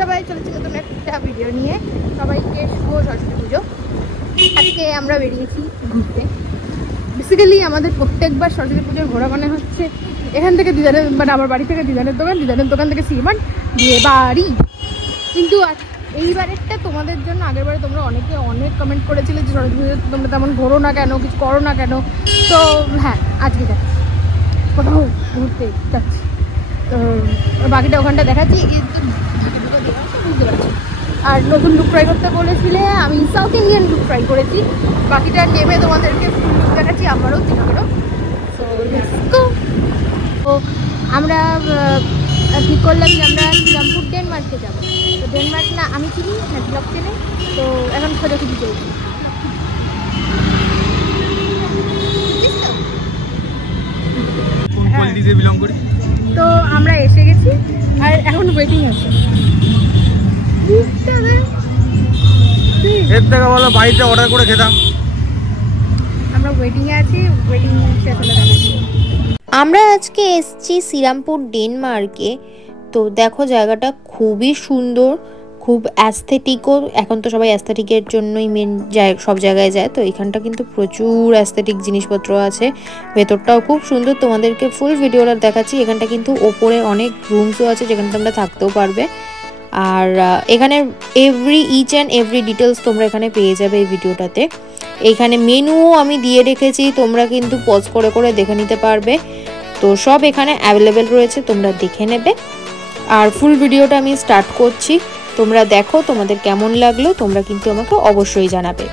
সবাই, চলেছি নতুন একটা ভিডিও নিয়ে। সবাইকে শুভ সরস্বতী পুজো। আজকে আমরা বেরিয়েছি ঘুরতে। বেসিক্যালি আমাদের প্রত্যেকবার সরস্বতী পুজোর ঘোরা মানে হচ্ছে এখান থেকে দিদানের, মানে আমার বাড়ি থেকে দিদানের দোকান থেকে সিমান দিয়ে বাড়ি। কিন্তু এইবারেরটা তোমাদের জন্য, আগের বারে তোমরা অনেকে অনেক কমেন্ট করেছিলে যে সরস্বতী পুজো তোমরা তেমন ঘোরো না কেন, কিছু করো না কেন। তো হ্যাঁ, আজকে দেখ কোথাও ঘুরতে যাচ্ছি, তো বাকিটা ওখানটা দেখাচ্ছি। বুঝতে পারছি। আর নতুন লুক ট্রাই করতে বলেছিলে, আমি সাউথ ইন্ডিয়ান লুক ট্রাই করেছি। বাকিটা নেমে তোমাদেরকে ফুল লুক দেখাচ্ছি, আমারও তিনাদেরও। তো আমরা ঠিক করলাম যে আমরা শ্রীরামপুর ডেনমার্কে যাবো। তো ডেনমার্ক না আমি চিনি না, ব্লগ চেনে, তো এখন খোঁজাখুঁজি চলছি। তো আমরা এসে গেছি আর এখন ওয়েটিং আছে। এর থেকে বলো বাড়িতে অর্ডার করে খেতাম। আমরা ওয়েটিংয়ে আছি, ওয়েটিং শেষ হলে দেখাচ্ছি। আমরা আজকে এসেছি শ্রীরামপুর ডেনমার্কে। তো দেখো জায়গাটা খুবই সুন্দর, খুব অ্যাস্থেটিকও। এখন তো সবাই অ্যাস্থেটিকের জন্যই মেন সব জায়গায় যায়। তো এখানটা কিন্তু প্রচুর অ্যাস্থেটিক জিনিসপত্র আছে, ভেতরটাও খুব সুন্দর। তোমাদেরকে ফুল ভিডিওটা দেখাচ্ছি। এখানটা কিন্তু ওপরে অনেক রুমসও আছে যেখানে তোমরা থাকতেও পারবে। আর এখানে ইচ অ্যান্ড এভরি ডিটেলস তোমরা এখানে পেয়ে যাবে এই ভিডিওটাতে। এইখানে মেনুও আমি দিয়ে রেখেছি, তোমরা কিন্তু পজ করে করে দেখে নিতে পারবে। তো সব এখানে অ্যাভেলেবেল রয়েছে, তোমরা দেখে নেবে। আর ফুল ভিডিওটা আমি স্টার্ট করছি, তোমরা দেখো তোমাদের কেমন লাগলো, তোমরা কিন্তু আমাকে অবশ্যই জানাবে।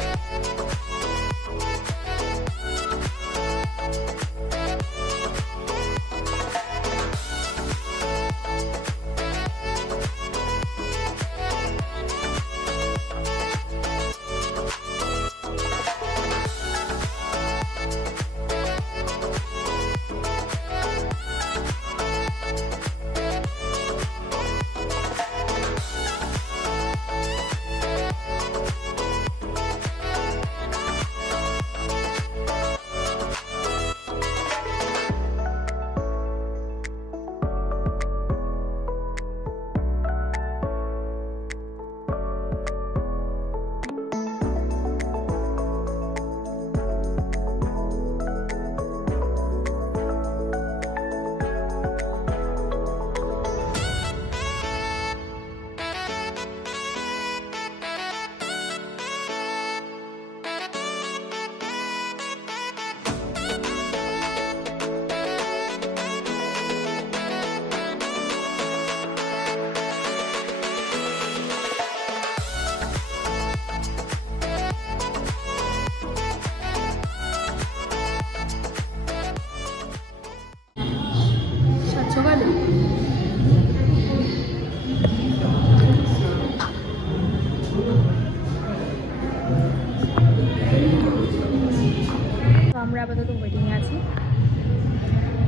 আমরা আপাতত ওয়েটিংয়ে আছি।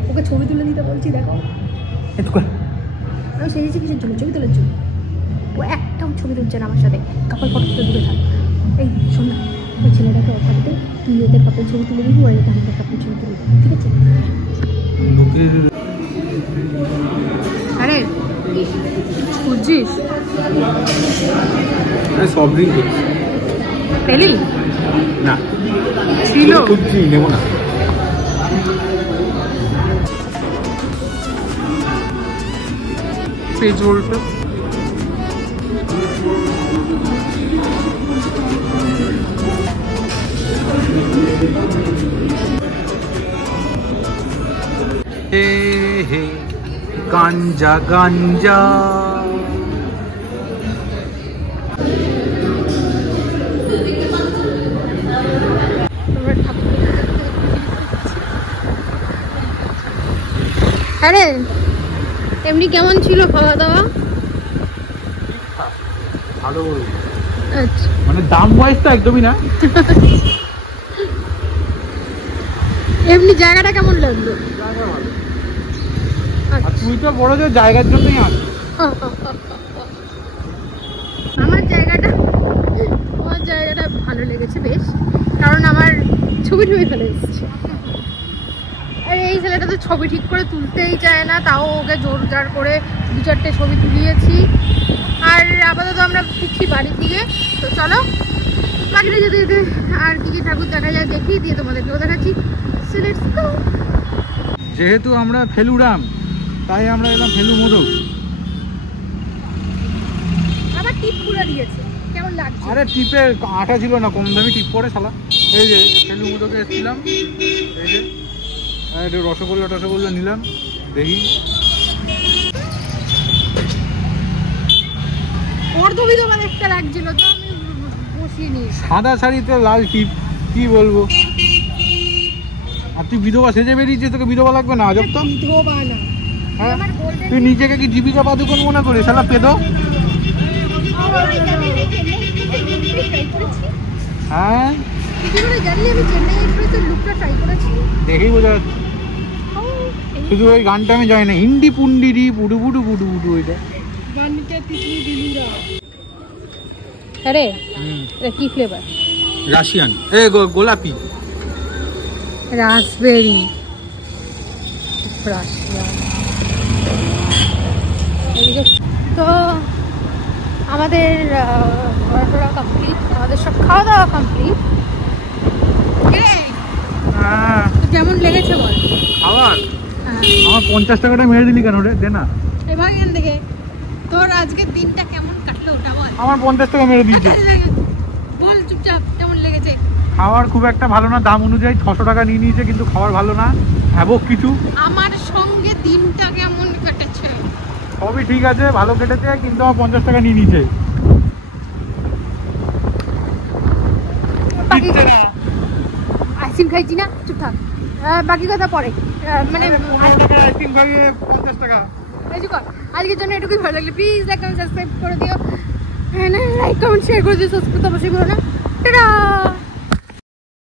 ওকে ছবি তুলে দিতে বলছি, দেখো আমি সেজেছি কিসের জন্য? ছবি তোলার জন্য। ও একটাও ছবি তুলছে না আমার সাথে, কাপল ফটো তুলে দূরে থাক। এই শোন না, ওই ছেলেটাকে ওর সাথে তুই ওদের কাপল ছবি তুলে দিবি, ওরা যাতে আমাদের কাপল ছবি তুলে দিবি, ঠিক আছে? আরে বুঝছিস সফট ড্রিঙ্ক পেলি না ছিল, নেবো না। পেজ বলতো হে হে গাঞ্জা গাঞ্জা। আরে এমনি কেমন ছিল খাওয়া দাওয়া? ভালো। আচ্ছা, মানে দাম ওয়াইজ তো একদমই না। এমনি জায়গাটা কেমন লাগলো? আর তুই তো বড় যে জায়গার জন্যই আসিস। আমার জায়গাটা ভালো লেগেছে বেশ, কারণ আমার ছবি ফেলে এসেছে। আর এই ছেলেটা তো ছবি ঠিক করে তুলতেই চায় না, তাও ওকে জোর জার করে 2-4টে ছবি তুলিয়েছি। আর আপাতত আমরা ফিরছি বাড়ির দিকে। তো চলো বাকিটা যেতে যেতে আর কি কি ঠাকুর দেখা যায় দেখি, দিয়ে তোমাদেরকেও দেখাচ্ছি। So let's go. যেহেতু আমরা ফেলুরাম তাই আমরা এলাম ফেলু মোদক। আবার টিপ খুলে দিয়েছে, কেমন লাগছে? আরে টিপে আটা ছিল না, কম দামি টিপ পরে শালা। এই যে ফেলু মোদকে এসেছিলাম, এই যে একটু রসগোল্লা নিলাম, দেখি অর্ধবিধবা একটা লাগছিল তো আমি বসিয়ে নিই। সাদা শাড়িতে লাল টিপ, কি বলবো। আর তুই বিধবা সেজে বেরিয়েছিস, তোকে বিধবা লাগবে না? আজব তো। বিধবা না, হ্যাঁ, আমার গোল্ডেন তুই নিজেকে কি জীবিকা পাদুকোন মনে করিস শালা পেদো? হ্যাঁ, কি করে জানলি আমি চেন্নাই এক্সপ্রেসের লুকটা ট্রাই করেছি? দেখেই বোঝা যাচ্ছে। শুধু ওই গানটা আমি জানি না, Hindi পুন্ডিরি pudu pudu pudu pudu, ওইটা গানটা তিতলি দিলুরা। আরে এটা কি ফ্লেভার? রাশিয়ান, গোলাপি, রাসবেরি, রাশিয়ান। তো আমাদের ঘোরাটোরা কমপ্লিট, আমাদের সব খাওয়া দাওয়া কমপ্লিট। হ্যাঁ কেমন লেগেছে বল? খাবার আমার 50 টাকাটা মেরে দিলি কেন রে? দে না এবার এখান থেকে তোর আজকের দিনটা কেমন কাটলো ওটা বল। আমার 50 টাকা মেরে দিয়েছে। বল চুপচাপ, কেমন লেগেছে? খাবার খুব একটা ভালো না, দাম অনুযায়ী 600 টাকা নিয়ে নিয়েছে, কিন্তু খাবার ভালো না, হ্যাবক কিছু। আমার সঙ্গে দিনটা কেমন কেটেছে? সবই ঠিক আছে, ভালো কেটেছে, কিন্তু আমার 50 টাকা নিয়ে নিয়েছে। আইসক্রিম খাইছি না, চুপ থাক। বাকি কথা পরে, মানে আইসক্রিম খাইয়ে 50 টাকা। আজকের জন্য এটুকুই। ভালো লাগলে প্লিজ লাইক কমেন্ট সাবস্ক্রাইব করে দিও, লাইক কমেন্ট শেয়ার করে দিও, সাবস্ক্রাইব অবশ্যই করো না। টাটা।